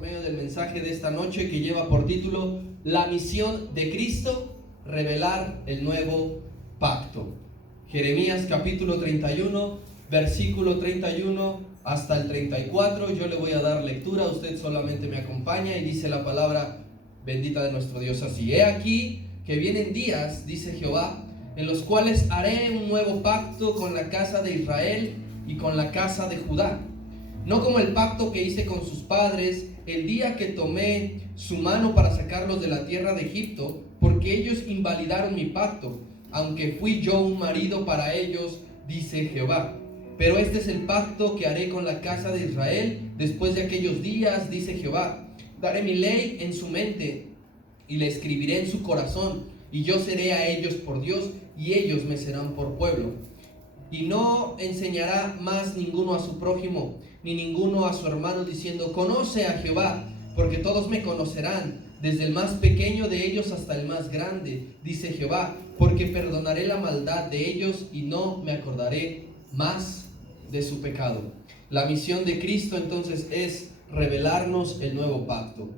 por medio del mensaje de esta noche que lleva por título La misión de Cristo, revelar el nuevo pacto. Jeremías capítulo 31, versículo 31 hasta el 34. Yo le voy a dar lectura, usted solamente me acompaña y dice la palabra bendita de nuestro Dios así: He aquí que vienen días, dice Jehová, en los cuales haré un nuevo pacto con la casa de Israel y con la casa de Judá. No como el pacto que hice con sus padres el día que tomé su mano para sacarlos de la tierra de Egipto, porque ellos invalidaron mi pacto, aunque fui yo un marido para ellos, dice Jehová. Pero este es el pacto que haré con la casa de Israel después de aquellos días, dice Jehová. Daré mi ley en su mente y la escribiré en su corazón, y yo seré a ellos por Dios, y ellos me serán por pueblo. Y no enseñará más ninguno a su prójimo, ni ninguno a su hermano, diciendo: conoce a Jehová, porque todos me conocerán, desde el más pequeño de ellos hasta el más grande, dice Jehová, porque perdonaré la maldad de ellos y no me acordaré más de su pecado. La misión de Cristo entonces es revelarnos el nuevo pacto.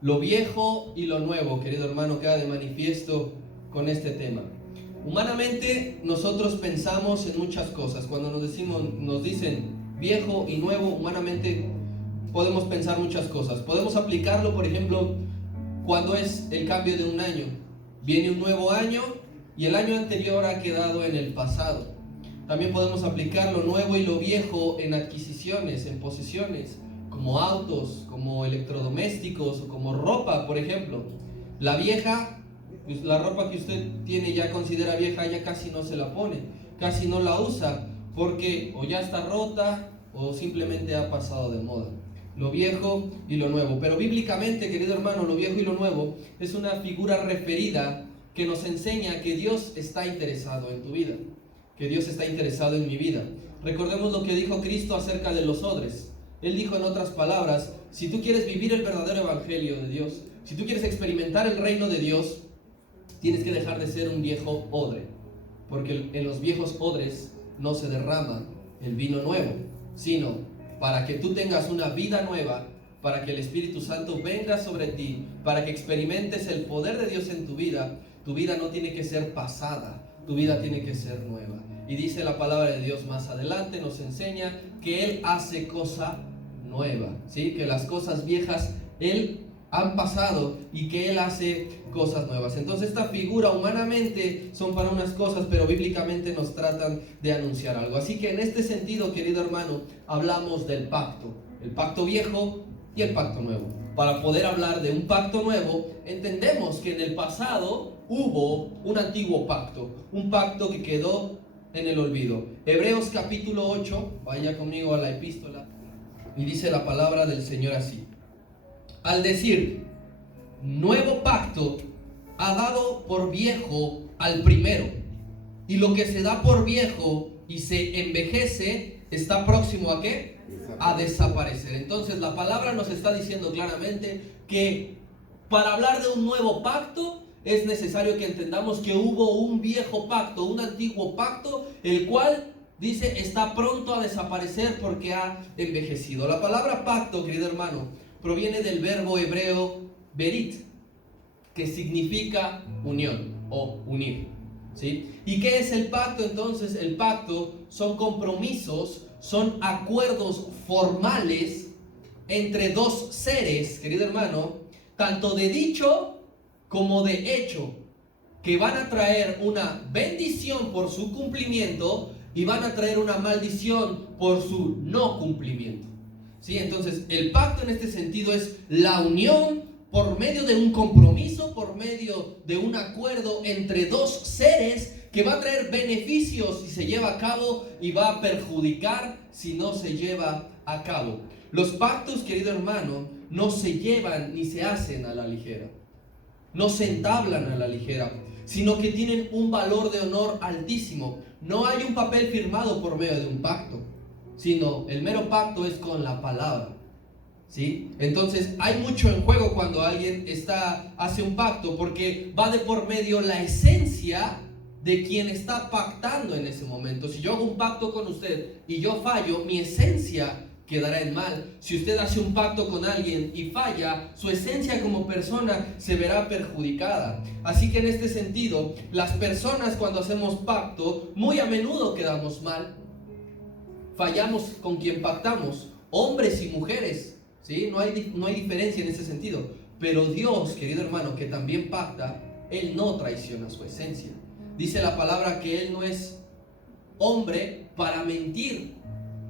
Lo viejo y lo nuevo, querido hermano, queda de manifiesto con este tema. Humanamente nosotros pensamos en muchas cosas. Cuando nos dicen viejo y nuevo, humanamente podemos pensar muchas cosas. Podemos aplicarlo, por ejemplo, cuando es el cambio de un año. Viene un nuevo año y el año anterior ha quedado en el pasado. También podemos aplicar lo nuevo y lo viejo en adquisiciones, en posesiones, como autos, como electrodomésticos o como ropa, por ejemplo. La vieja, pues la ropa que usted tiene ya considera vieja, ya casi no se la pone, casi no la usa, porque o ya está rota o simplemente ha pasado de moda. Lo viejo y lo nuevo. Pero bíblicamente, querido hermano, lo viejo y lo nuevo es una figura referida que nos enseña que Dios está interesado en tu vida, que Dios está interesado en mi vida. Recordemos lo que dijo Cristo acerca de los odres. Él dijo en otras palabras: si tú quieres vivir el verdadero evangelio de Dios, si tú quieres experimentar el reino de Dios, tienes que dejar de ser un viejo odre, porque en los viejos odres no se derrama el vino nuevo, sino para que tú tengas una vida nueva, para que el Espíritu Santo venga sobre ti, para que experimentes el poder de Dios en tu vida no tiene que ser pasada, tu vida tiene que ser nueva. Y dice la palabra de Dios más adelante, nos enseña que Él hace cosa nueva, ¿sí? Que las cosas viejas Él han pasado y que Él hace cosas nuevas. Entonces esta figura humanamente son para unas cosas, pero bíblicamente nos tratan de anunciar algo. Así que en este sentido, querido hermano, hablamos del pacto, el pacto viejo y el pacto nuevo. Para poder hablar de un pacto nuevo, entendemos que en el pasado hubo un antiguo pacto, un pacto que quedó en el olvido. Hebreos capítulo 8, vaya conmigo a la epístola, y dice la palabra del Señor así: al decir nuevo pacto, ha dado por viejo al primero, y lo que se da por viejo y se envejece está próximo ¿a qué? A desaparecer. Entonces la palabra nos está diciendo claramente que para hablar de un nuevo pacto es necesario que entendamos que hubo un viejo pacto, un antiguo pacto, el cual dice está pronto a desaparecer porque ha envejecido. La palabra pacto, querido hermano, proviene del verbo hebreo berit, que significa unión o unir, ¿sí? ¿Y qué es el pacto entonces? El pacto son compromisos, son acuerdos formales entre dos seres, querido hermano, tanto de dicho como de hecho, que van a traer una bendición por su cumplimiento y van a traer una maldición por su no cumplimiento. ¿Sí? Entonces, el pacto en este sentido es la unión por medio de un compromiso, por medio de un acuerdo entre dos seres que va a traer beneficios si se lleva a cabo y va a perjudicar si no se lleva a cabo. Los pactos, querido hermano, no se llevan ni se hacen a la ligera, no se entablan a la ligera, sino que tienen un valor de honor altísimo. No hay un papel firmado por medio de un pacto, sino el mero pacto es con la palabra, ¿sí? Entonces hay mucho en juego cuando alguien hace un pacto, porque va de por medio la esencia de quien está pactando en ese momento. Si yo hago un pacto con usted y yo fallo, mi esencia quedará en mal. Si usted hace un pacto con alguien y falla, su esencia como persona se verá perjudicada. Así que en este sentido, las personas cuando hacemos pacto, muy a menudo quedamos mal. Fallamos con quien pactamos, hombres y mujeres, ¿sí? No hay diferencia en ese sentido. Pero Dios, querido hermano, que también pacta, Él no traiciona su esencia. Dice la palabra que Él no es hombre para mentir,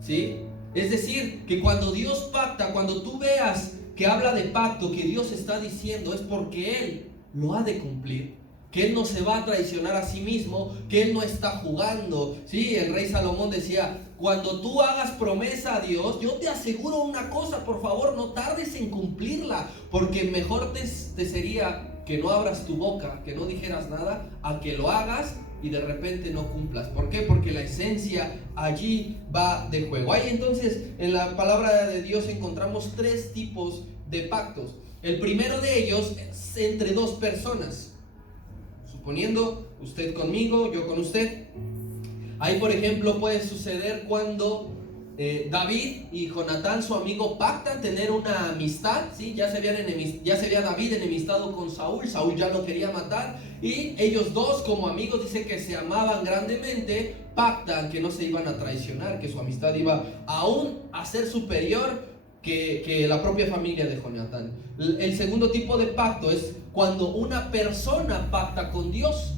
¿sí? Es decir, que cuando Dios pacta, cuando tú veas que habla de pacto, que Dios está diciendo, es porque Él lo ha de cumplir, que Él no se va a traicionar a sí mismo, que Él no está jugando, ¿sí? El rey Salomón decía, cuando tú hagas promesa a Dios, yo te aseguro una cosa, por favor, no tardes en cumplirla, porque mejor te sería que no abras tu boca, que no dijeras nada, a que lo hagas y de repente no cumplas. ¿Por qué? Porque la esencia allí va de juego. Ahí entonces en la palabra de Dios encontramos tres tipos de pactos. El primero de ellos es entre dos personas. Suponiendo usted conmigo, yo con usted. Ahí por ejemplo puede suceder cuando David y Jonatán, su amigo, pactan tener una amistad, ¿sí? Ya se había David enemistado con Saúl, Saúl ya lo quería matar, y ellos dos como amigos dice que se amaban grandemente, pactan que no se iban a traicionar, que su amistad iba aún a ser superior que la propia familia de Jonatán. El segundo tipo de pacto es cuando una persona pacta con Dios,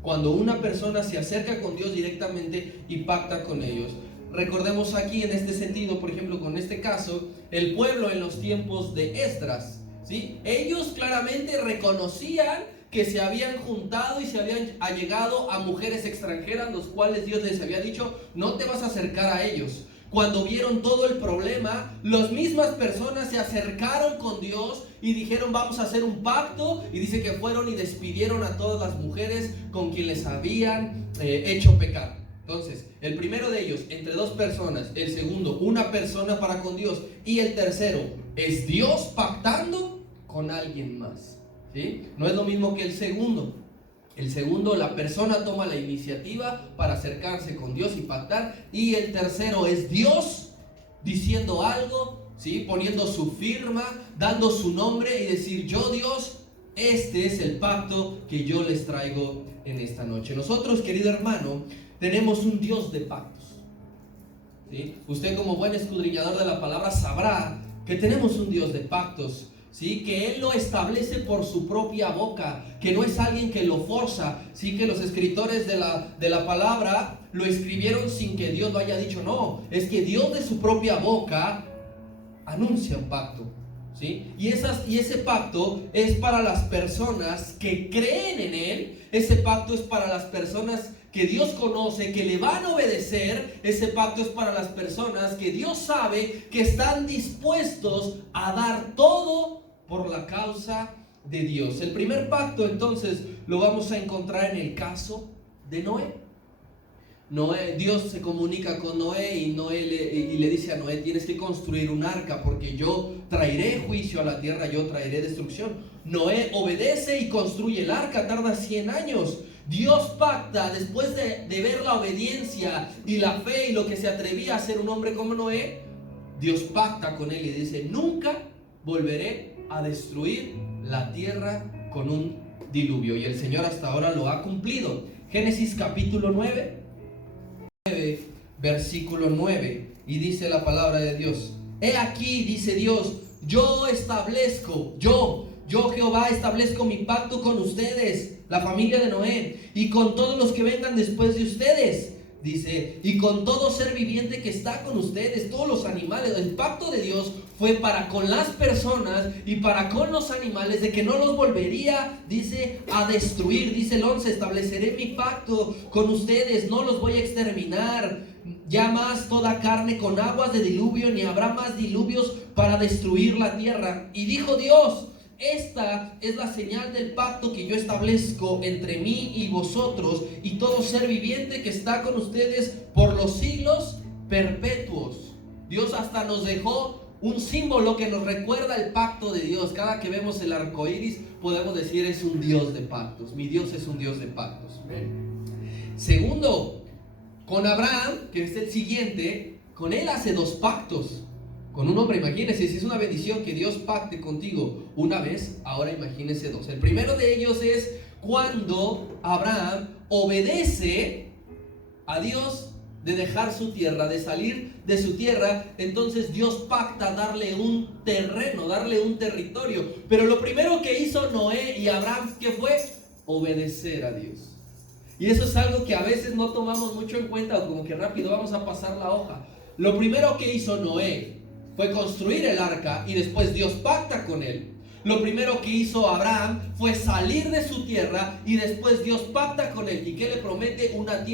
cuando una persona se acerca con Dios directamente y pacta con ellos. Recordemos aquí en este sentido, por ejemplo, con este caso, el pueblo en los tiempos de Esdras, ¿sí? Ellos claramente reconocían que se habían juntado y se habían allegado a mujeres extranjeras, los cuales Dios les había dicho, no te vas a acercar a ellos. Cuando vieron todo el problema, las mismas personas se acercaron con Dios y dijeron, vamos a hacer un pacto, y dice que fueron y despidieron a todas las mujeres con quien les habían hecho pecar. Entonces, el primero de ellos, entre dos personas. El segundo, una persona para con Dios. Y el tercero, es Dios pactando con alguien más, ¿sí? No es lo mismo que el segundo. El segundo, la persona toma la iniciativa para acercarse con Dios y pactar. Y el tercero es Dios diciendo algo, ¿sí? Poniendo su firma, dando su nombre y decir, yo Dios, este es el pacto que yo les traigo en esta noche. Nosotros, querido hermano, tenemos un Dios de pactos, ¿sí? Usted como buen escudriñador de la palabra sabrá que tenemos un Dios de pactos, ¿sí? Que Él lo establece por su propia boca, que no es alguien que lo forza, ¿sí? Que los escritores de la palabra lo escribieron sin que Dios lo haya dicho, no, es que Dios de su propia boca anuncia un pacto, ¿sí? Y ese pacto es para las personas que creen en Él. Ese pacto es para las personas que Dios conoce, que le van a obedecer. Ese pacto es para las personas que Dios sabe que están dispuestos a dar todo por la causa de Dios. El primer pacto entonces lo vamos a encontrar en el caso de Noé. Dios se comunica con Noé y le dice a Noé, tienes que construir un arca porque yo traeré juicio a la tierra, yo traeré destrucción. Noé obedece y construye el arca, tarda 100 años. Dios pacta, después de ver la obediencia y la fe y lo que se atrevía a hacer un hombre como Noé, Dios pacta con él y dice, nunca volveré a destruir la tierra con un diluvio. Y el Señor hasta ahora lo ha cumplido. Génesis capítulo 9, versículo 9, y dice la palabra de Dios, he aquí, dice Dios, yo Jehová establezco mi pacto con ustedes, la familia de Noé, y con todos los que vengan después de ustedes, dice, y con todo ser viviente que está con ustedes, todos los animales. El pacto de Dios fue para con las personas y para con los animales, de que no los volvería, dice, a destruir. Dice el 11, estableceré mi pacto con ustedes, no los voy a exterminar ya más toda carne con aguas de diluvio, ni habrá más diluvios para destruir la tierra. Y dijo Dios, esta es la señal del pacto que yo establezco entre mí y vosotros y todo ser viviente que está con ustedes por los siglos perpetuos. Dios hasta nos dejó un símbolo que nos recuerda el pacto de Dios. Cada que vemos el arco iris podemos decir, es un Dios de pactos. Mi Dios es un Dios de pactos. Segundo, con Abraham, que es el siguiente, con él hace dos pactos. con un hombre. Imagínese, si es una bendición que Dios pacte contigo una vez, ahora imagínese dos. El primero de ellos es cuando Abraham obedece a Dios de dejar su tierra, de salir de su tierra. Entonces Dios pacta darle un terreno, darle un territorio. Pero lo primero que hizo Noé y Abraham, ¿qué fue? Obedecer a Dios. Y eso es algo que a veces no tomamos mucho en cuenta, o como que rápido vamos a pasar la hoja. Lo primero que hizo Noé fue construir el arca, y después Dios pacta con él. Lo primero que hizo Abraham fue salir de su tierra, y después Dios pacta con él. ¿Y qué le promete? Una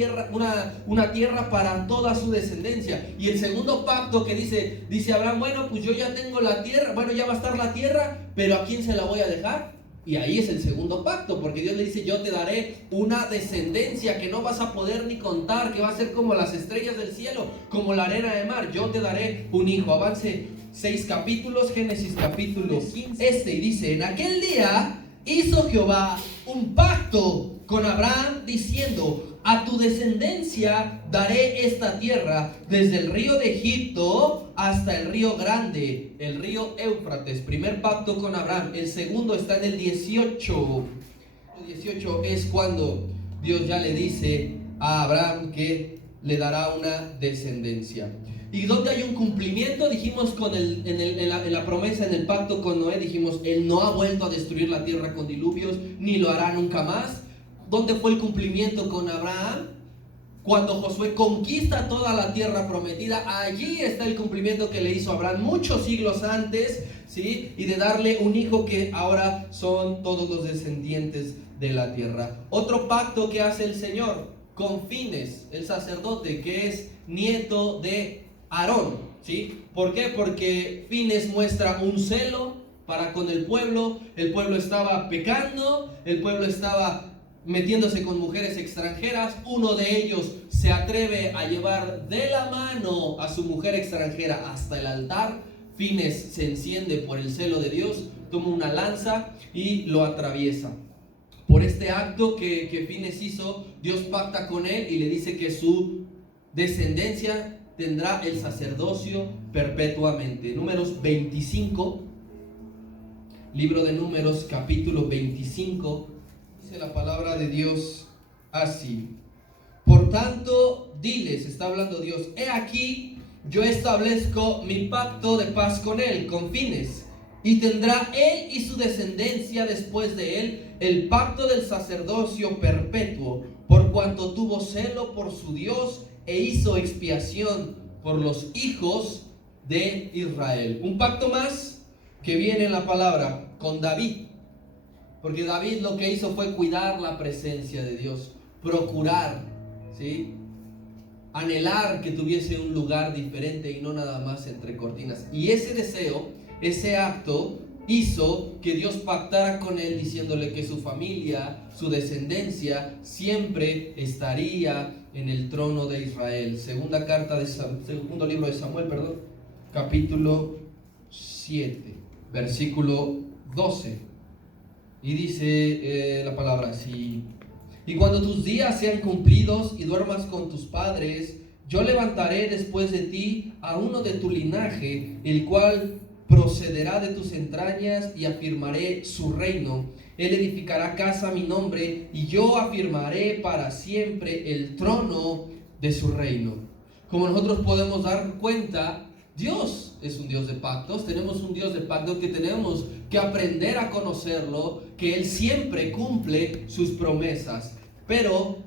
tierra para toda su descendencia. Y el segundo pacto que dice Abraham, bueno, pues yo ya tengo la tierra, bueno, ya va a estar la tierra, pero ¿a quién se la voy a dejar? Y ahí es el segundo pacto, porque Dios le dice, yo te daré una descendencia que no vas a poder ni contar, que va a ser como las estrellas del cielo, como la arena de mar. Yo te daré un hijo. Avance 6 capítulos, Génesis capítulo 15. Y dice, en aquel día hizo Jehová un pacto con Abraham diciendo, a tu descendencia daré esta tierra, desde el río de Egipto hasta el río grande, el río Éufrates. Primer pacto con Abraham. El segundo está en el 18. El 18 es cuando Dios ya le dice a Abraham que le dará una descendencia. ¿Y dónde hay un cumplimiento? Dijimos en la promesa, en el pacto con Noé, dijimos, él no ha vuelto a destruir la tierra con diluvios, ni lo hará nunca más. ¿Dónde fue el cumplimiento con Abraham? Cuando Josué conquista toda la tierra prometida. Allí está el cumplimiento que le hizo a Abraham muchos siglos antes, ¿sí? Y de darle un hijo que ahora son todos los descendientes de la tierra. Otro pacto que hace el Señor con Fines, el sacerdote, que es nieto de Aarón, ¿sí? ¿Por qué? Porque Fines muestra un celo para con el pueblo estaba pecando, el pueblo estaba metiéndose con mujeres extranjeras. Uno de ellos se atreve a llevar de la mano a su mujer extranjera hasta el altar. Fines se enciende por el celo de Dios, toma una lanza y lo atraviesa. Por este acto que Fines hizo, Dios pacta con él y le dice que su descendencia tendrá el sacerdocio perpetuamente. Números 25, libro de Números, capítulo 25. Dice la palabra de Dios así: por tanto, diles, está hablando Dios, he aquí, yo establezco mi pacto de paz con él, con Fines, y tendrá él y su descendencia después de él el pacto del sacerdocio perpetuo, por cuanto tuvo celo por su Dios e hizo expiación por los hijos de Israel. Un pacto más que viene en la palabra con David. Porque David lo que hizo fue cuidar la presencia de Dios, procurar, ¿sí? Anhelar que tuviese un lugar diferente y no nada más entre cortinas. Y ese deseo, ese acto, hizo que Dios pactara con él, diciéndole que su familia, su descendencia, siempre estaría en el trono de Israel. Segundo libro de Samuel, capítulo 7, versículo 12. Y dice la palabra así: y cuando tus días sean cumplidos y duermas con tus padres, yo levantaré después de ti a uno de tu linaje, el cual procederá de tus entrañas, y afirmaré su reino. Él edificará casa a mi nombre, y yo afirmaré para siempre el trono de su reino. Como nosotros podemos dar cuenta, Dios es un Dios de pactos. Tenemos un Dios de pactos que tenemos que aprender a conocerlo, que Él siempre cumple sus promesas. Pero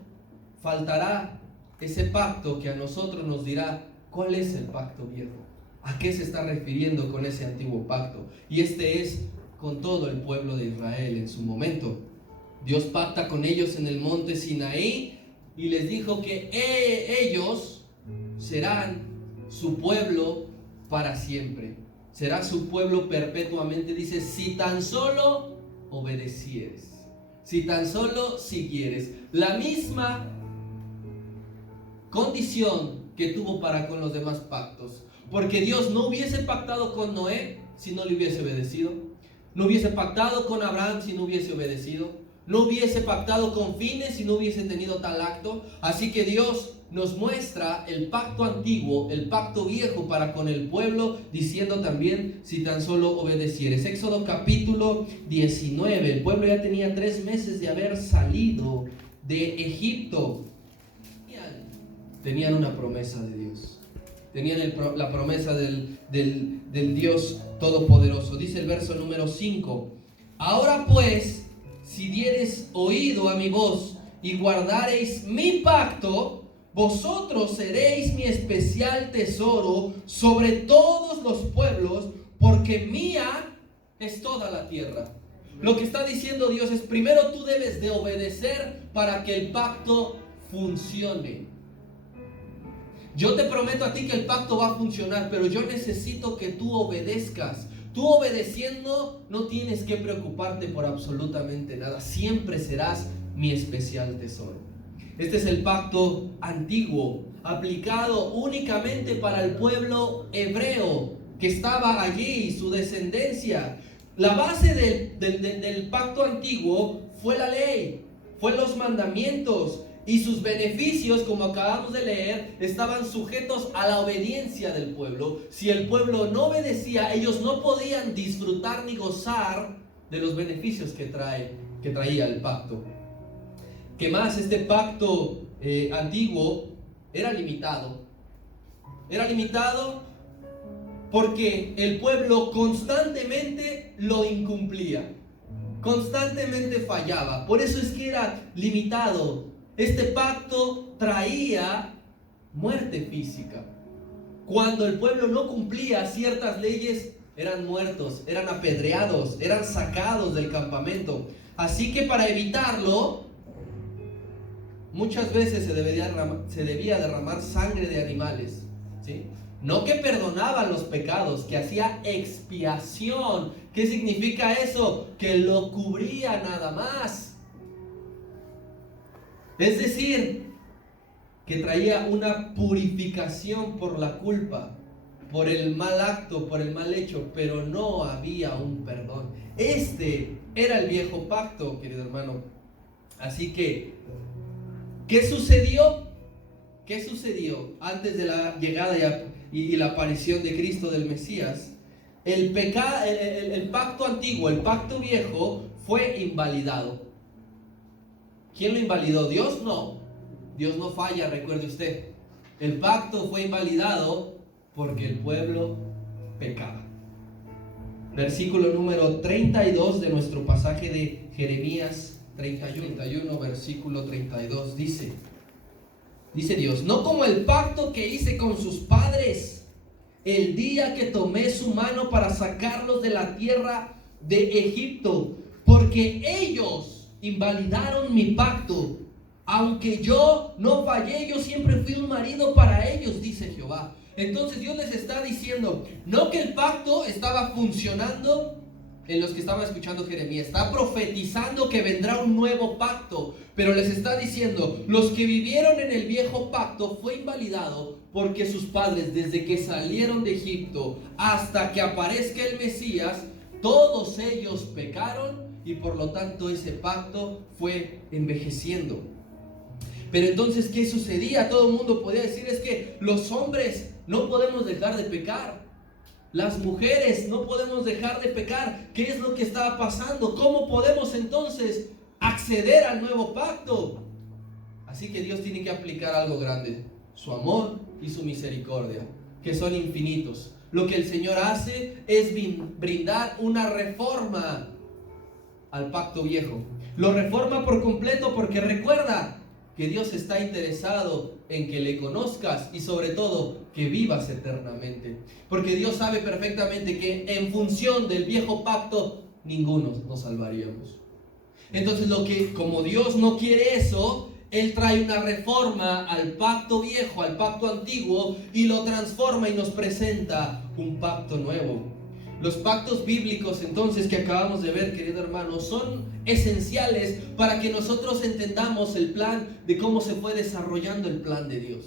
faltará ese pacto que a nosotros nos dirá cuál es el pacto viejo, a qué se está refiriendo con ese antiguo pacto. Y este es con todo el pueblo de Israel en su momento. Dios pacta con ellos en el monte Sinaí y les dijo que ellos serán su pueblo para siempre, será su pueblo perpetuamente. Dice, si tan solo obedecieres, si tan solo siguieres. La misma condición que tuvo para con los demás pactos, porque Dios no hubiese pactado con Noé si no le hubiese obedecido, no hubiese pactado con Abraham si no hubiese obedecido, no hubiese pactado con Fines si no hubiese tenido tal acto. Así que Dios nos muestra el pacto antiguo, el pacto viejo para con el pueblo, diciendo también, si tan solo obedecieres. Éxodo capítulo 19, el pueblo ya tenía 3 meses de haber salido de Egipto. Tenían una promesa de Dios, tenían la promesa del Dios Todopoderoso. Dice el verso número 5, ahora pues, si diereis oído a mi voz y guardareis mi pacto, vosotros seréis mi especial tesoro sobre todos los pueblos, porque mía es toda la tierra. Lo que está diciendo Dios es, primero tú debes de obedecer para que el pacto funcione. Yo te prometo a ti que el pacto va a funcionar, pero yo necesito que tú obedezcas. Tú obedeciendo no tienes que preocuparte por absolutamente nada. Siempre serás mi especial tesoro. Este es el pacto antiguo, aplicado únicamente para el pueblo hebreo que estaba allí, su descendencia. La base del pacto antiguo fue la ley, fue los mandamientos, y sus beneficios, como acabamos de leer, estaban sujetos a la obediencia del pueblo. Si el pueblo no obedecía, ellos no podían disfrutar ni gozar de los beneficios que traía el pacto. ¿Qué más? Este pacto antiguo era limitado. Era limitado porque el pueblo constantemente lo incumplía. Constantemente fallaba. Por eso es que era limitado. Este pacto traía muerte física. Cuando el pueblo no cumplía ciertas leyes, eran muertos, eran apedreados, eran sacados del campamento. Así que para evitarlo, muchas veces se debía derramar sangre de animales, ¿sí? No que perdonaban los pecados, que hacía expiación. ¿Qué significa eso? Que lo cubría nada más. Es decir, que traía una purificación por la culpa, por el mal acto, por el mal hecho, pero no había un perdón. Este era el viejo pacto, querido hermano. Así que, ¿qué sucedió? ¿Qué sucedió antes de la llegada y la aparición de Cristo, del Mesías? El pacto antiguo, el pacto viejo, fue invalidado. ¿Quién lo invalidó? ¿Dios? No. Dios no falla, recuerde usted. El pacto fue invalidado porque el pueblo pecaba. Versículo número 32 de nuestro pasaje de Jeremías 31, versículo 32, dice Dios, no como el pacto que hice con sus padres el día que tomé su mano para sacarlos de la tierra de Egipto, porque ellos invalidaron mi pacto. Aunque yo no fallé, yo siempre fui un marido para ellos, dice Jehová. Entonces Dios les está diciendo, no que el pacto estaba funcionando en los que estaban escuchando Jeremías, está profetizando que vendrá un nuevo pacto, pero les está diciendo, los que vivieron en el viejo pacto fue invalidado porque sus padres, desde que salieron de Egipto hasta que aparezca el Mesías, todos ellos pecaron y por lo tanto ese pacto fue envejeciendo. Pero entonces, ¿qué sucedía? Todo el mundo podía decir, es que los hombres no podemos dejar de pecar. Las mujeres no podemos dejar de pecar. ¿Qué es lo que estaba pasando? ¿Cómo podemos entonces acceder al nuevo pacto? Así que Dios tiene que aplicar algo grande: su amor y su misericordia, que son infinitos. Lo que el Señor hace es brindar una reforma al pacto viejo. Lo reforma por completo porque recuerda que Dios está interesado en que le conozcas y sobre todo que vivas eternamente. Porque Dios sabe perfectamente que en función del viejo pacto ninguno nos salvaríamos. Entonces como Dios no quiere eso, Él trae una reforma al pacto viejo, al pacto antiguo, y lo transforma y nos presenta un pacto nuevo. Los pactos bíblicos entonces que acabamos de ver, querido hermano, son esenciales para que nosotros entendamos el plan de cómo se fue desarrollando el plan de Dios.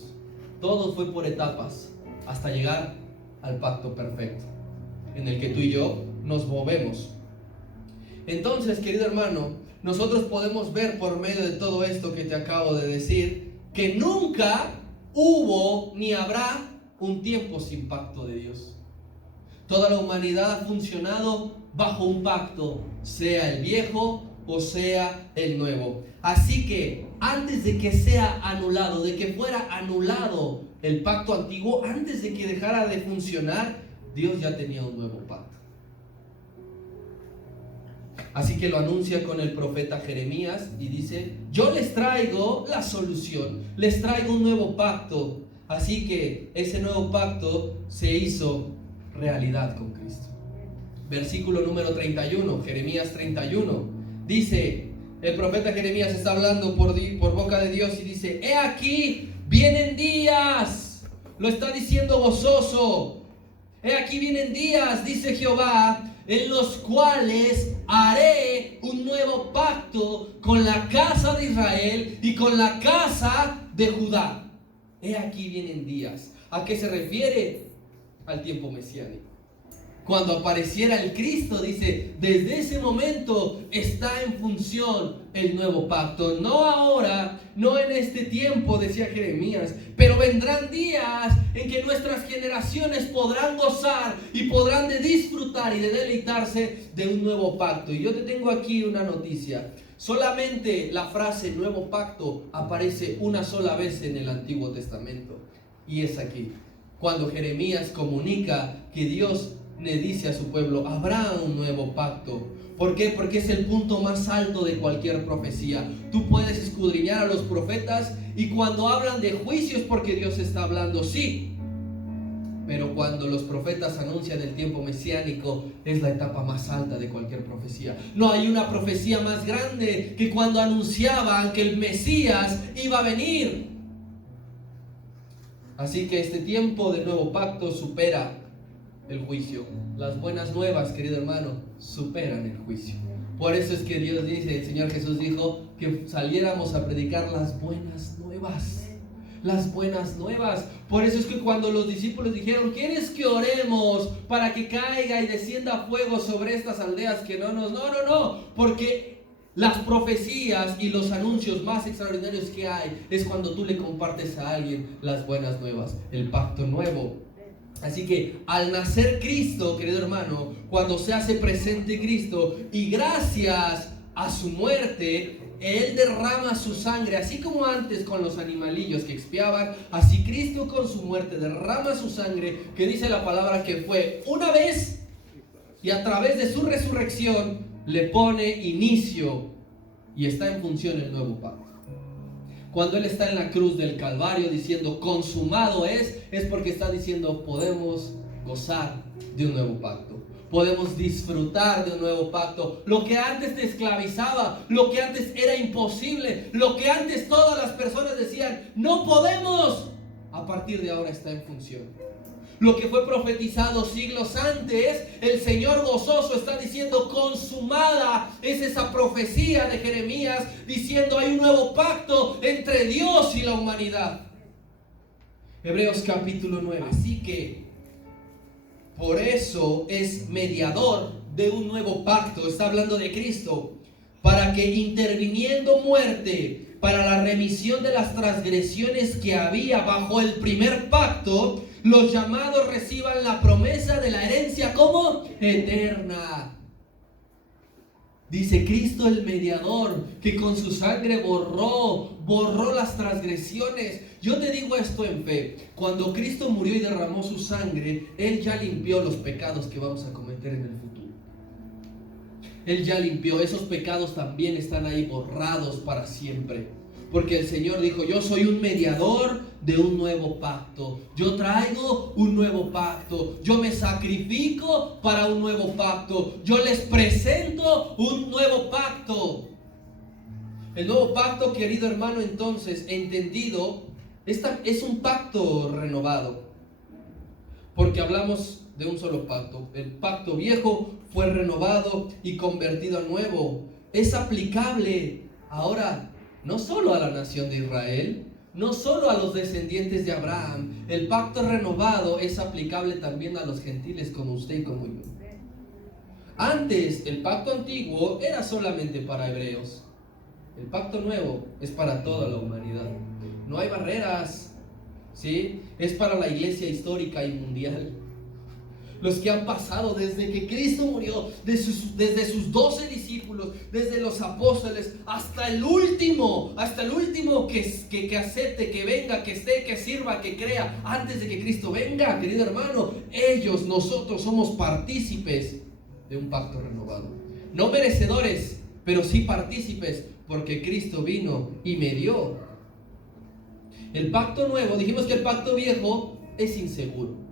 Todo fue por etapas hasta llegar al pacto perfecto en el que tú y yo nos movemos. Entonces, querido hermano, nosotros podemos ver por medio de todo esto que te acabo de decir que nunca hubo ni habrá un tiempo sin pacto de Dios. Toda la humanidad ha funcionado bajo un pacto, sea el viejo o sea el nuevo. Así que antes de que sea anulado, de que fuera anulado el pacto antiguo, antes de que dejara de funcionar, Dios ya tenía un nuevo pacto. Así que lo anuncia con el profeta Jeremías y dice: yo les traigo la solución, les traigo un nuevo pacto. Así que ese nuevo pacto se hizo realidad con Cristo. Versículo número 31, Jeremías 31, dice, el profeta Jeremías está hablando por boca de Dios y dice: he aquí, vienen días, lo está diciendo gozoso, he aquí vienen días, dice Jehová, en los cuales haré un nuevo pacto con la casa de Israel y con la casa de Judá. He aquí vienen días. ¿A qué se refiere? Al tiempo mesiánico. Cuando apareciera el Cristo, dice, desde ese momento está en función el nuevo pacto. No ahora, no en este tiempo, decía Jeremías, pero vendrán días en que nuestras generaciones podrán gozar y podrán de disfrutar y de deleitarse de un nuevo pacto. Y yo te tengo aquí una noticia. Solamente la frase nuevo pacto aparece una sola vez en el Antiguo Testamento. Y es aquí, cuando Jeremías comunica que Dios le dice a su pueblo: habrá un nuevo pacto. ¿Por qué? Porque es el punto más alto de cualquier profecía. Tú puedes escudriñar a los profetas y cuando hablan de juicio es porque Dios está hablando, sí. Pero cuando los profetas anuncian el tiempo mesiánico, es la etapa más alta de cualquier profecía. No hay una profecía más grande que cuando anunciaban que el Mesías iba a venir. Así que este tiempo de nuevo pacto supera el juicio. Las buenas nuevas, querido hermano, superan el juicio. Por eso es que Dios dice, el Señor Jesús dijo que saliéramos a predicar las buenas nuevas. Las buenas nuevas. Por eso es que cuando los discípulos dijeron: ¿quieres que oremos para que caiga y descienda fuego sobre estas aldeas que no, porque las profecías y los anuncios más extraordinarios que hay es cuando tú le compartes a alguien las buenas nuevas, el pacto nuevo. Así que al nacer Cristo, querido hermano, cuando se hace presente Cristo y gracias a su muerte, Él derrama su sangre, así como antes con los animalillos que expiaban, así Cristo con su muerte derrama su sangre, que dice la palabra que fue una vez, y a través de su resurrección le pone inicio y está en función el nuevo pacto. Cuando Él está en la cruz del Calvario diciendo consumado es porque está diciendo podemos gozar de un nuevo pacto. Podemos disfrutar de un nuevo pacto. Lo que antes te esclavizaba, lo que antes era imposible, lo que antes todas las personas decían no podemos, a partir de ahora está en función. Lo que fue profetizado siglos antes, el Señor gozoso está diciendo consumada es esa profecía de Jeremías diciendo hay un nuevo pacto entre Dios y la humanidad. Hebreos capítulo 9. Así que por eso es mediador de un nuevo pacto. Está hablando de Cristo, para que interviniendo muerte para la remisión de las transgresiones que había bajo el primer pacto, los llamados reciban la promesa de la herencia como eterna. Dice Cristo el mediador, que con su sangre borró las transgresiones. Yo te digo esto en fe: cuando Cristo murió y derramó su sangre, Él ya limpió los pecados que vamos a cometer en el futuro. Él ya limpió, esos pecados también están ahí borrados para siempre. Porque el Señor dijo: yo soy un mediador de un nuevo pacto. Yo traigo un nuevo pacto. Yo me sacrifico para un nuevo pacto. Yo les presento un nuevo pacto. El nuevo pacto, querido hermano, entonces, entendido, es un pacto renovado. Porque hablamos de un solo pacto. El pacto viejo fue renovado y convertido a nuevo. Es aplicable ahora no solo a la nación de Israel, no solo a los descendientes de Abraham. El pacto renovado es aplicable también a los gentiles como usted y como yo. Antes, el pacto antiguo era solamente para hebreos. El pacto nuevo es para toda la humanidad. No hay barreras, ¿sí? Es para la iglesia histórica y mundial. Los que han pasado desde que Cristo murió, desde sus 12 discípulos, desde los apóstoles, hasta el último que acepte, que venga, que esté, que sirva, que crea, antes de que Cristo venga, querido hermano. Nosotros somos partícipes de un pacto renovado. No merecedores, pero sí partícipes, porque Cristo vino y me dio. El pacto nuevo, dijimos que el pacto viejo es inseguro.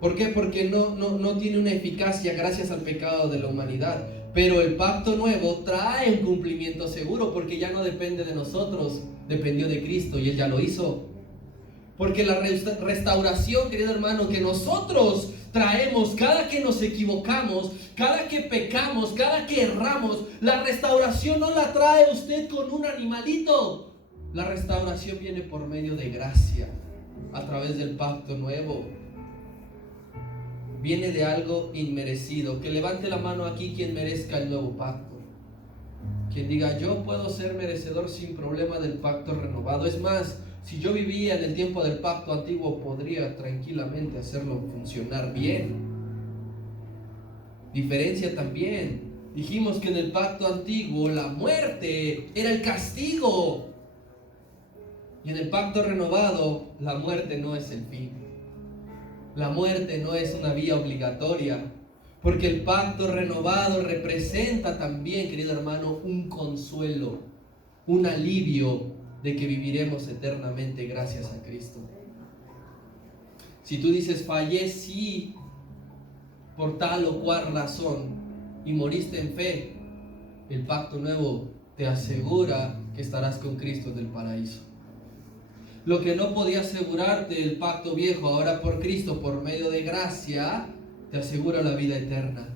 ¿Por qué? Porque no tiene una eficacia gracias al pecado de la humanidad. Pero el pacto nuevo trae un cumplimiento seguro, porque ya no depende de nosotros, dependió de Cristo y Él ya lo hizo. Porque la restauración, querido hermano, que nosotros traemos cada que nos equivocamos, cada que pecamos, cada que erramos, la restauración no la trae usted con un animalito. La restauración viene por medio de gracia, a través del pacto nuevo. Viene de algo inmerecido. Que levante la mano aquí quien merezca el nuevo pacto. Quien diga, yo puedo ser merecedor sin problema del pacto renovado. Es más, si yo vivía en el tiempo del pacto antiguo, podría tranquilamente hacerlo funcionar bien. Diferencia también. Dijimos que en el pacto antiguo la muerte era el castigo. Y en el pacto renovado, la muerte no es el fin. La muerte no es una vía obligatoria, porque el pacto renovado representa también, querido hermano, un consuelo, un alivio de que viviremos eternamente gracias a Cristo. Si tú dices, fallecí por tal o cual razón y moriste en fe, el pacto nuevo te asegura que estarás con Cristo en el paraíso. Lo que no podía asegurarte el pacto viejo, ahora por Cristo, por medio de gracia, te asegura la vida eterna.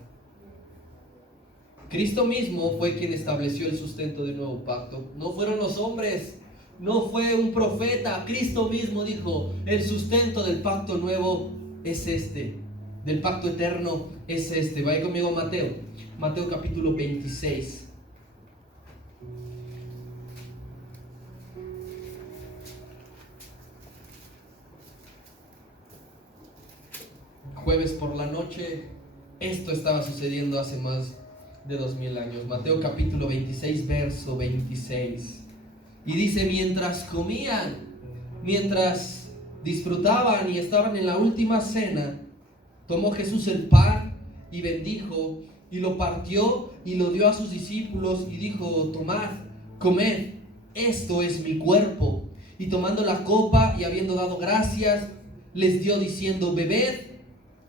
Cristo mismo fue quien estableció el sustento del nuevo pacto. No fueron los hombres, no fue un profeta. Cristo mismo dijo, el sustento del pacto nuevo es este, del pacto eterno es este. Vaya conmigo a Mateo capítulo 26. Jueves por la noche, esto estaba sucediendo hace más de 2000 años. Mateo capítulo 26, verso 26. Y dice, mientras comían, mientras disfrutaban y estaban en la última cena, tomó Jesús el pan y bendijo y lo partió y lo dio a sus discípulos y dijo, tomad, comed, esto es mi cuerpo. Y tomando la copa y habiendo dado gracias, les dio diciendo, bebed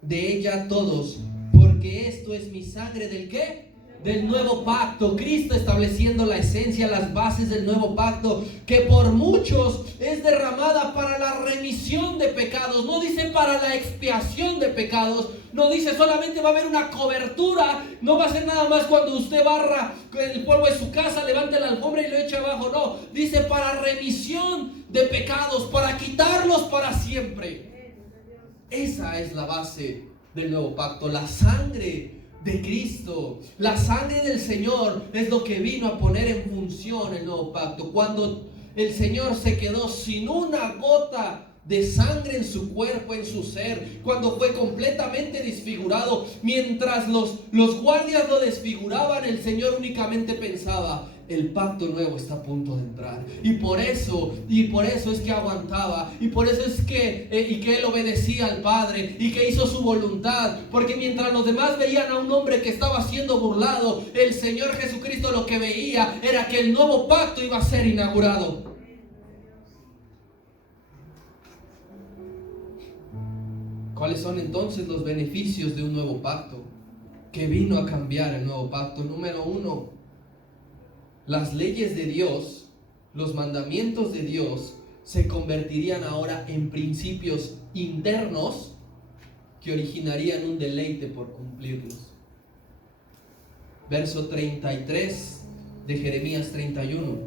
de ella todos, porque esto es mi sangre del ¿qué? Del nuevo pacto. Cristo estableciendo la esencia, las bases del nuevo pacto, que por muchos es derramada para la remisión de pecados. No dice para la expiación de pecados, no dice solamente va a haber una cobertura, no va a ser nada más cuando usted barra el polvo de su casa, levante la alfombra y lo eche abajo, no, dice para remisión de pecados, para quitarlos para siempre. Esa es la base del nuevo pacto, la sangre de Cristo, la sangre del Señor es lo que vino a poner en función el nuevo pacto. Cuando el Señor se quedó sin una gota de sangre en su cuerpo, en su ser, cuando fue completamente desfigurado, mientras los guardias lo desfiguraban, el Señor únicamente pensaba, el pacto nuevo está a punto de entrar, y por eso es que aguantaba, y por eso es que él obedecía al Padre y que hizo su voluntad, porque mientras los demás veían a un hombre que estaba siendo burlado, el Señor Jesucristo lo que veía era que el nuevo pacto iba a ser inaugurado. ¿Cuáles son entonces los beneficios de un nuevo pacto? Que vino a cambiar el nuevo pacto. Número 1, las leyes de Dios, los mandamientos de Dios se convertirían ahora en principios internos que originarían un deleite por cumplirlos. Verso 33 de Jeremías 31.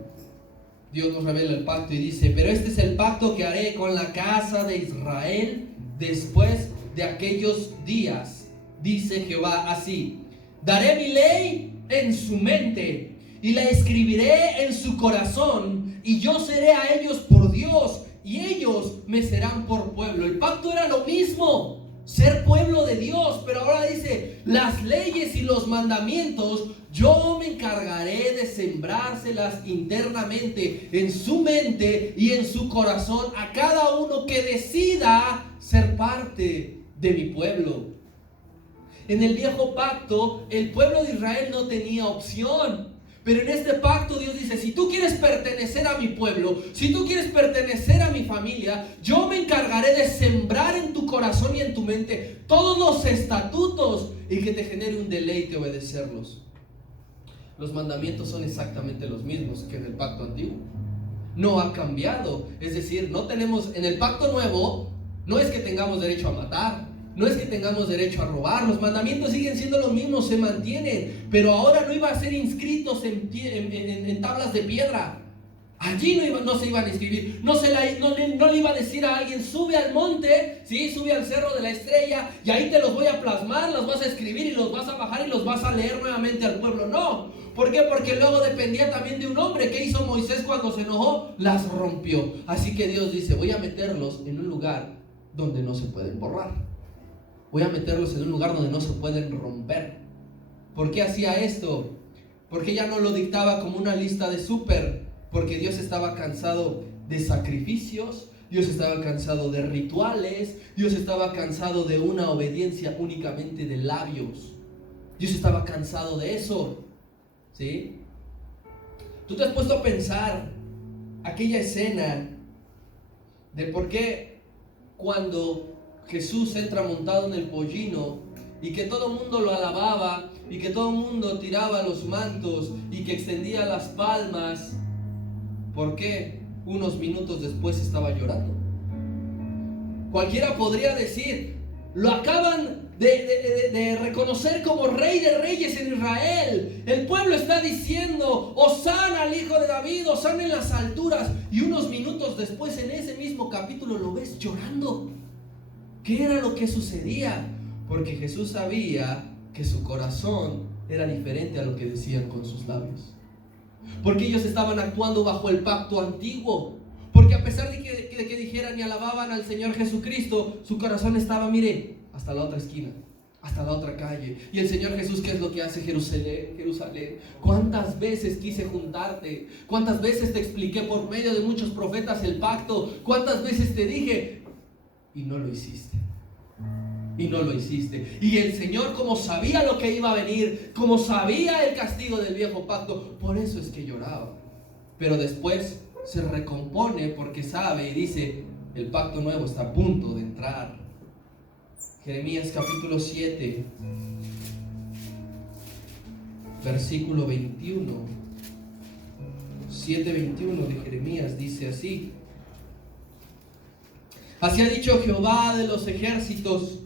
Dios nos revela el pacto y dice, pero este es el pacto que haré con la casa de Israel después de aquellos días, dice Jehová así, daré mi ley en su mente y la escribiré en su corazón, y yo seré a ellos por Dios, y ellos me serán por pueblo. El pacto era lo mismo, ser pueblo de Dios, pero ahora dice, las leyes y los mandamientos, yo me encargaré de sembrárselas internamente en su mente y en su corazón a cada uno que decida ser parte de mi pueblo. En el viejo pacto, el pueblo de Israel no tenía opción. Pero en este pacto Dios dice, si tú quieres pertenecer a mi pueblo, si tú quieres pertenecer a mi familia, yo me encargaré de sembrar en tu corazón y en tu mente todos los estatutos y que te genere un deleite obedecerlos. Los mandamientos son exactamente los mismos que en el pacto antiguo. No ha cambiado. Es decir, no tenemos, en el pacto nuevo, no es que tengamos derecho a matar, no es que tengamos derecho a robar. Los mandamientos siguen siendo los mismos, se mantienen. Pero ahora no iba a ser inscritos en tablas de piedra. Allí no se iban a inscribir. No le iba a decir a alguien, sube al monte, ¿sí? Sube al cerro de la estrella y ahí te los voy a plasmar, los vas a escribir y los vas a bajar y los vas a leer nuevamente al pueblo. No. ¿Por qué? Porque luego dependía también de un hombre. ¿Qué hizo Moisés cuando se enojó? Las rompió. Así que Dios dice, voy a meterlos en un lugar donde no se pueden borrar. Voy a meterlos en un lugar donde no se pueden romper. ¿Por qué hacía esto? Porque ya no lo dictaba como una lista de súper. Porque Dios estaba cansado de sacrificios, Dios estaba cansado de rituales, Dios estaba cansado de una obediencia únicamente de labios. Dios estaba cansado de eso, ¿sí? Tú te has puesto a pensar aquella escena de por qué cuando Jesús entra montado en el pollino y que todo el mundo lo alababa y que todo el mundo tiraba los mantos y que extendía las palmas, ¿por qué unos minutos después estaba llorando? Cualquiera podría decir, lo acaban de reconocer como rey de reyes en Israel. El pueblo está diciendo, Hosana al hijo de David, Hosana en las alturas. Y unos minutos después en ese mismo capítulo lo ves llorando. ¿Qué era lo que sucedía? Porque Jesús sabía que su corazón era diferente a lo que decían con sus labios. Porque ellos estaban actuando bajo el pacto antiguo. Porque a pesar de que dijeran y alababan al Señor Jesucristo, su corazón estaba, mire, hasta la otra esquina, hasta la otra calle. Y el Señor Jesús, ¿qué es lo que hace? Jerusalén, ¿cuántas veces quise juntarte? ¿Cuántas veces te expliqué por medio de muchos profetas el pacto? ¿Cuántas veces te dije? Y no lo hiciste. Y no lo hiciste. Y el Señor, como sabía lo que iba a venir, como sabía el castigo del viejo pacto, por eso es que lloraba. Pero después se recompone porque sabe y dice, el pacto nuevo está a punto de entrar. Jeremías capítulo 7, versículo 21. 7:21 de Jeremías dice así: así ha dicho Jehová de los ejércitos,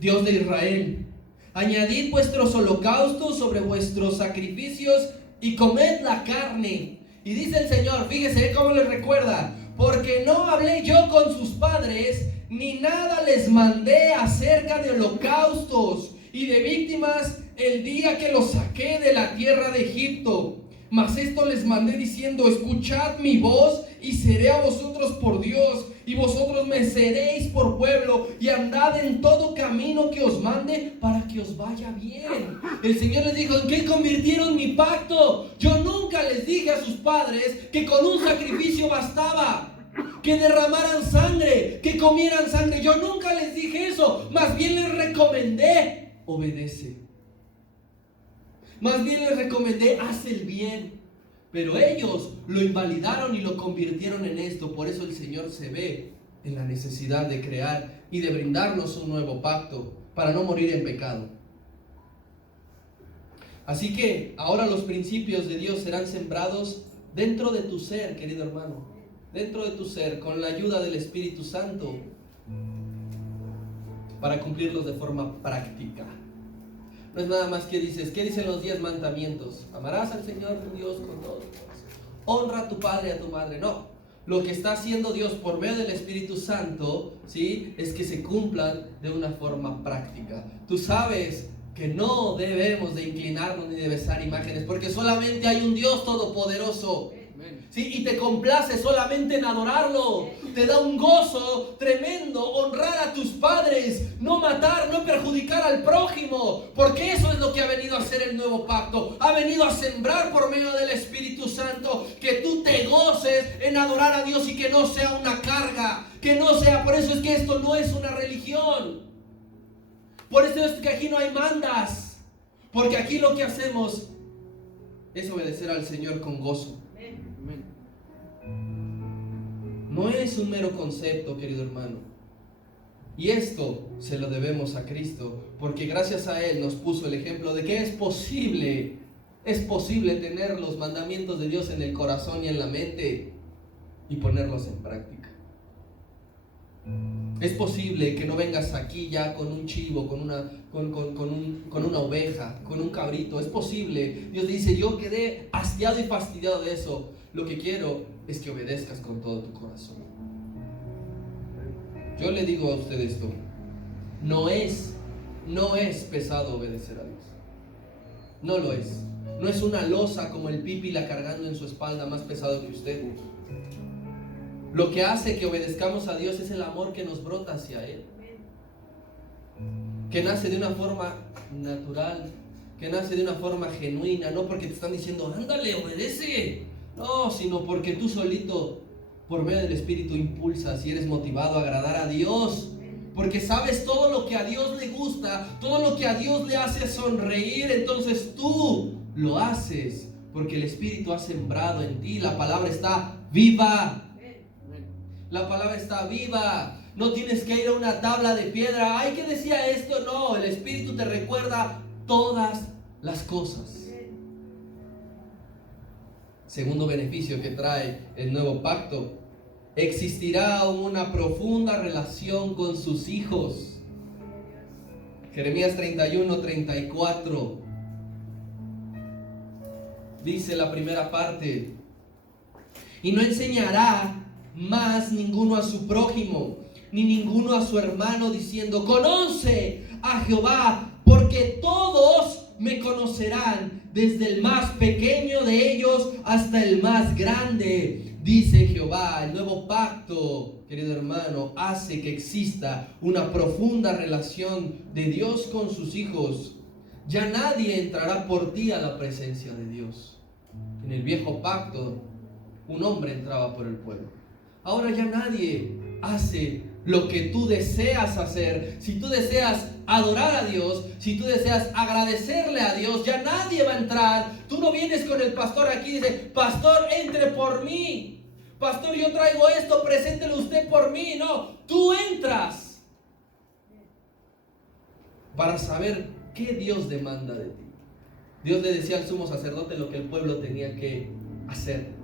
Dios de Israel: añadid vuestros holocaustos sobre vuestros sacrificios y comed la carne. Y dice el Señor, fíjese cómo les recuerda: porque no hablé yo con sus padres, ni nada les mandé acerca de holocaustos y de víctimas el día que los saqué de la tierra de Egipto. Mas esto les mandé diciendo: escuchad mi voz y seré a vosotros por Dios, y vosotros me seréis por pueblo, y andad en todo camino que os mande para que os vaya bien. El Señor les dijo: ¿en qué convirtieron mi pacto? Yo nunca les dije a sus padres que con un sacrificio bastaba, que derramaran sangre, que comieran sangre. Yo nunca les dije eso. Más bien les recomendé: obedece. Más bien les recomendé: haz el bien. Pero ellos lo invalidaron y lo convirtieron en esto. Por eso el Señor se ve en la necesidad de crear y de brindarnos un nuevo pacto para no morir en pecado. Así que ahora los principios de Dios serán sembrados dentro de tu ser, querido hermano. Dentro de tu ser, con la ayuda del Espíritu Santo, para cumplirlos de forma práctica. No es nada más que dices, ¿qué dicen los 10 mandamientos? Amarás al Señor tu Dios con todo tu corazón. Honra a tu padre y a tu madre. No, lo que está haciendo Dios por medio del Espíritu Santo, ¿sí?, es que se cumplan de una forma práctica. Tú sabes que no debemos de inclinarnos ni de besar imágenes, porque solamente hay un Dios todopoderoso. ¿sí? Y te complace solamente en adorarlo. Te da un gozo tremendo honrar a tus padres, no matar, no perjudicar al prójimo, porque eso es lo que ha venido a hacer el nuevo pacto. Ha venido a sembrar por medio del Espíritu Santo que tú te goces en adorar a Dios y que no sea una carga, que no sea. Por eso es que esto no es una religión. Por eso es que aquí no hay mandas, porque aquí lo que hacemos es obedecer al Señor con gozo. No es un mero concepto, querido hermano. Y esto se lo debemos a Cristo, porque gracias a Él nos puso el ejemplo de que es posible tener los mandamientos de Dios en el corazón y en la mente y ponerlos en práctica. Es posible que no vengas aquí ya con un chivo, con una oveja, con un cabrito. Es posible. Dios dice, yo quedé hastiado y fastidiado de eso. Lo que quiero es que obedezcas con todo tu corazón. Yo le digo a usted esto. No es pesado obedecer a Dios. No lo es. No es una losa como el pípila cargando en su espalda más pesado que usted. Lo que hace que obedezcamos a Dios es el amor que nos brota hacia Él, que nace de una forma natural, que nace de una forma genuina, no porque te están diciendo, ándale, obedece, no, sino porque tú solito, por medio del Espíritu, impulsas y eres motivado a agradar a Dios, porque sabes todo lo que a Dios le gusta, todo lo que a Dios le hace sonreír, entonces tú lo haces, porque el Espíritu ha sembrado en ti, la palabra está viva. La palabra está viva. No tienes que ir a una tabla de piedra. Ay, ¿qué decía esto? No, el Espíritu te recuerda todas las cosas. Segundo beneficio que trae el nuevo pacto: existirá una profunda relación con sus hijos. Jeremías 31:34 dice la primera parte: y no enseñará más ninguno a su prójimo, ni ninguno a su hermano, diciendo, conoce a Jehová, porque todos me conocerán, desde el más pequeño de ellos hasta el más grande, dice Jehová. El nuevo pacto, querido hermano, hace que exista una profunda relación de Dios con sus hijos. Ya nadie entrará por ti a la presencia de Dios. En el viejo pacto, un hombre entraba por el pueblo. Ahora ya nadie hace lo que tú deseas hacer. Si tú deseas adorar a Dios, si tú deseas agradecerle a Dios, ya nadie va a entrar. Tú no vienes con el pastor aquí y dices, pastor, entre por mí. Pastor, yo traigo esto, preséntelo usted por mí. No, tú entras para saber qué Dios demanda de ti. Dios le decía al sumo sacerdote lo que el pueblo tenía que hacer.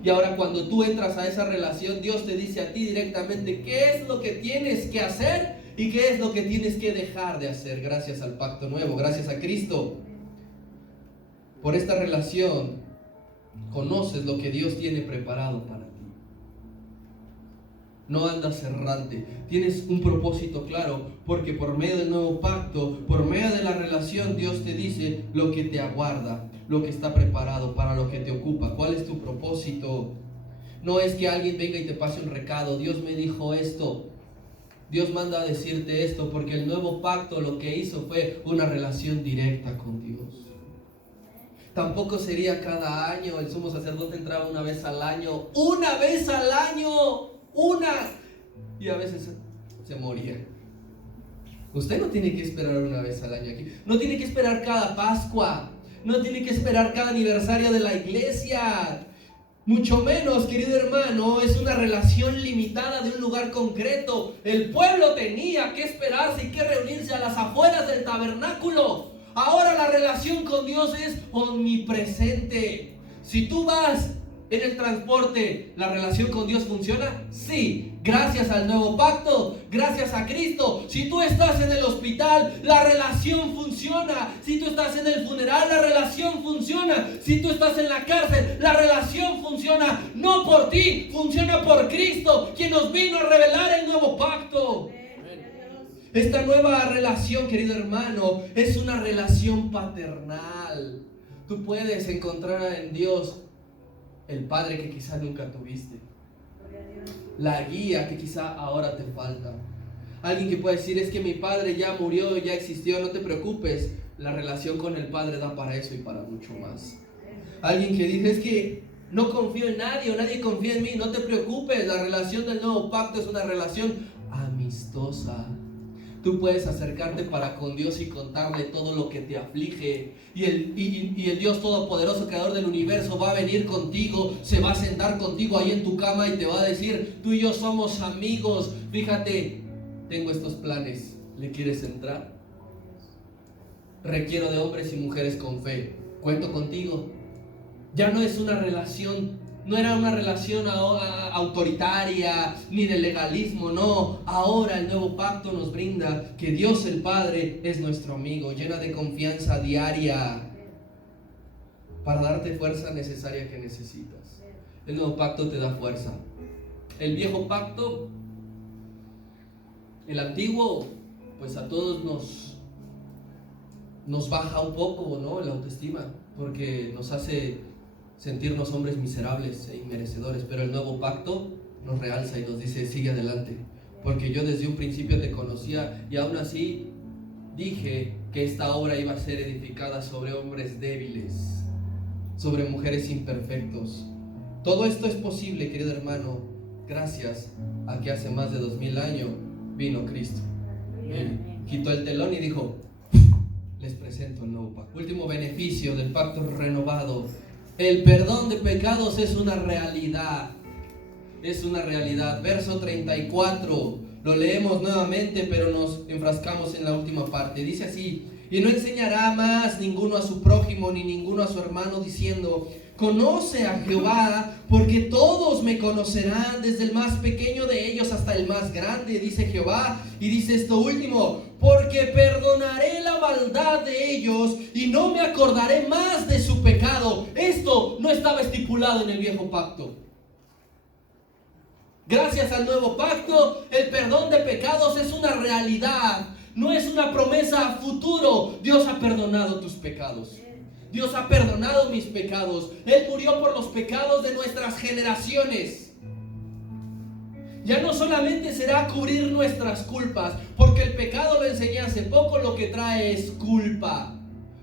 Y ahora cuando tú entras a esa relación, Dios te dice a ti directamente qué es lo que tienes que hacer y qué es lo que tienes que dejar de hacer, gracias al pacto nuevo, gracias a Cristo. Por esta relación conoces lo que Dios tiene preparado para ti. No andas errante, tienes un propósito claro, porque por medio del nuevo pacto, por medio de la relación, Dios te dice lo que te aguarda, lo que está preparado, para lo que te ocupa. ¿Cuál es tu propósito? No es que alguien venga y te pase un recado, Dios me dijo esto, Dios manda a decirte esto, porque el nuevo pacto lo que hizo fue una relación directa con Dios. Tampoco sería cada año, el sumo sacerdote entraba una vez al año, y a veces se moría. Usted no tiene que esperar una vez al año aquí, no tiene que esperar cada Pascua, no tiene que esperar cada aniversario de la iglesia, mucho menos, querido hermano, es una relación limitada de un lugar concreto. El pueblo tenía que esperarse y que reunirse a las afueras del tabernáculo. Ahora la relación con Dios es omnipresente. Si tú vas en el transporte, ¿la relación con Dios funciona? Sí, gracias al nuevo pacto, gracias a Cristo. Si tú estás en el hospital, la relación funciona. Si tú estás en el funeral, la relación funciona. Si tú estás en la cárcel, la relación funciona. No por ti, funciona por Cristo, quien nos vino a revelar el nuevo pacto. Esta nueva relación, querido hermano, es una relación paternal. Tú puedes encontrar en Dios el padre que quizá nunca tuviste, la guía que quizá ahora te falta. Alguien que puede decir, es que mi padre ya murió, ya existió, no te preocupes, la relación con el padre da para eso y para mucho más. Alguien que dice, es que no confío en nadie o nadie confía en mí, no te preocupes, la relación del nuevo pacto es una relación amistosa. Tú puedes acercarte para con Dios y contarle todo lo que te aflige, y el Dios todopoderoso, creador del universo, va a venir contigo, se va a sentar contigo ahí en tu cama y te va a decir, tú y yo somos amigos, fíjate, tengo estos planes, ¿le quieres entrar? Requiero de hombres y mujeres con fe, cuento contigo. Ya no es una relación, no era una relación autoritaria ni de legalismo, no. Ahora el nuevo pacto nos brinda que Dios el Padre es nuestro amigo, llena de confianza diaria para darte fuerza necesaria que necesitas. El nuevo pacto te da fuerza. El viejo pacto, el antiguo, pues a todos nos baja un poco, ¿no?, la autoestima, porque nos hace sentirnos hombres miserables e inmerecedores, pero el nuevo pacto nos realza y nos dice, sigue adelante, porque yo desde un principio te conocía y aún así dije que esta obra iba a ser edificada sobre hombres débiles, sobre mujeres imperfectos. Todo esto es posible, querido hermano, gracias a que hace más de 2000 años vino Cristo. Él quitó el telón y dijo, les presento el nuevo pacto. Último beneficio del pacto renovado: el perdón de pecados es una realidad. Es una realidad. Verso 34. Lo leemos nuevamente, pero nos enfrascamos en la última parte. Dice así: y no enseñará más ninguno a su prójimo ni ninguno a su hermano diciendo, conoce a Jehová, porque todos me conocerán, desde el más pequeño de ellos hasta el más grande, dice Jehová. Y dice esto último: porque perdonaré la maldad de ellos y no me acordaré más de su pecado. Esto no estaba estipulado en el viejo pacto. Gracias al nuevo pacto, el perdón de pecados es una realidad. No es una promesa a futuro. Dios ha perdonado tus pecados. Dios ha perdonado mis pecados. Él murió por los pecados de nuestras generaciones. Ya no solamente será cubrir nuestras culpas, porque el pecado, lo enseñé hace poco, lo que trae es culpa.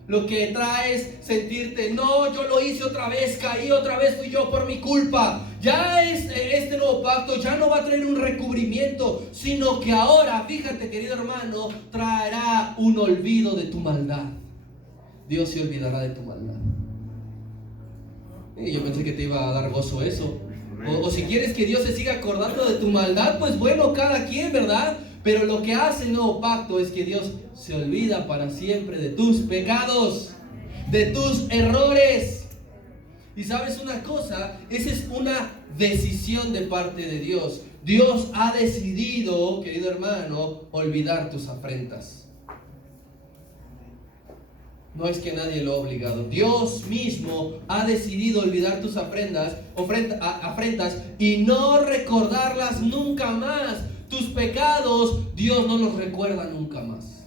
Lo que trae es sentirte, no, yo lo hice otra vez, caí otra vez, fui yo por mi culpa. Ya este nuevo pacto ya no va a traer un recubrimiento, sino que ahora, fíjate, querido hermano, traerá un olvido de tu maldad. Dios se olvidará de tu maldad. Yo pensé que te iba a dar gozo eso. O si quieres que Dios se siga acordando de tu maldad, pues bueno, cada quien, ¿verdad? Pero lo que hace el nuevo pacto es que Dios se olvida para siempre de tus pecados, de tus errores. Y sabes una cosa, esa es una decisión de parte de Dios. Dios ha decidido, querido hermano, olvidar tus afrentas. No es que nadie lo ha obligado. Dios mismo ha decidido olvidar tus afrentas y no recordarlas nunca más. Tus pecados, Dios no los recuerda nunca más.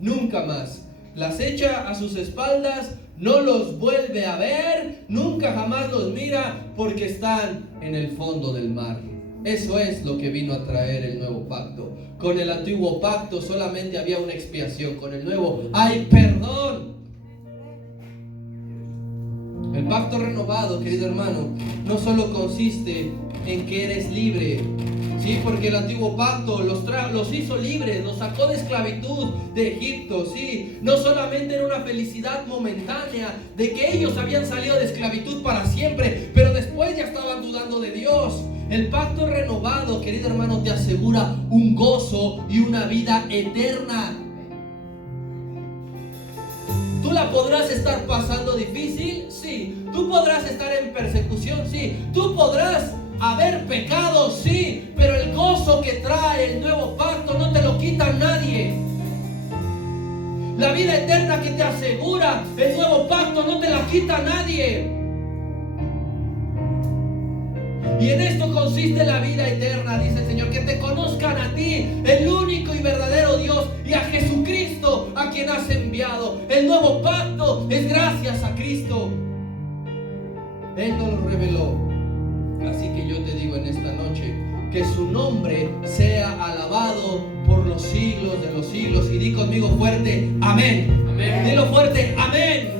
Nunca más. Las echa a sus espaldas, no los vuelve a ver, nunca jamás los mira, porque están en el fondo del mar. Eso es lo que vino a traer el nuevo pacto. Con el antiguo pacto solamente había una expiación, con el nuevo hay perdón. El pacto renovado, querido hermano, no solo consiste en que eres libre, ¿sí? Porque el antiguo pacto los hizo libres, los sacó de esclavitud de Egipto, ¿sí? No solamente era una felicidad momentánea de que ellos habían salido de esclavitud para siempre, pero después ya estaban dudando de Dios. El pacto renovado, querido hermano, te asegura un gozo y una vida eterna. ¿Tú la podrás estar pasando difícil? Sí. ¿Tú podrás estar en persecución? Sí. ¿Tú podrás haber pecado? Sí. Pero el gozo que trae el nuevo pacto no te lo quita nadie. La vida eterna que te asegura el nuevo pacto no te la quita nadie. Y en esto consiste la vida eterna, dice el Señor, que te conozcan a ti, el único y verdadero Dios, y a Jesucristo, a quien has enviado. El nuevo pacto es gracias a Cristo. Él nos lo reveló. Así que yo te digo en esta noche, que su nombre sea alabado por los siglos de los siglos. Y di conmigo fuerte, amén. Amén. Dilo fuerte, amén.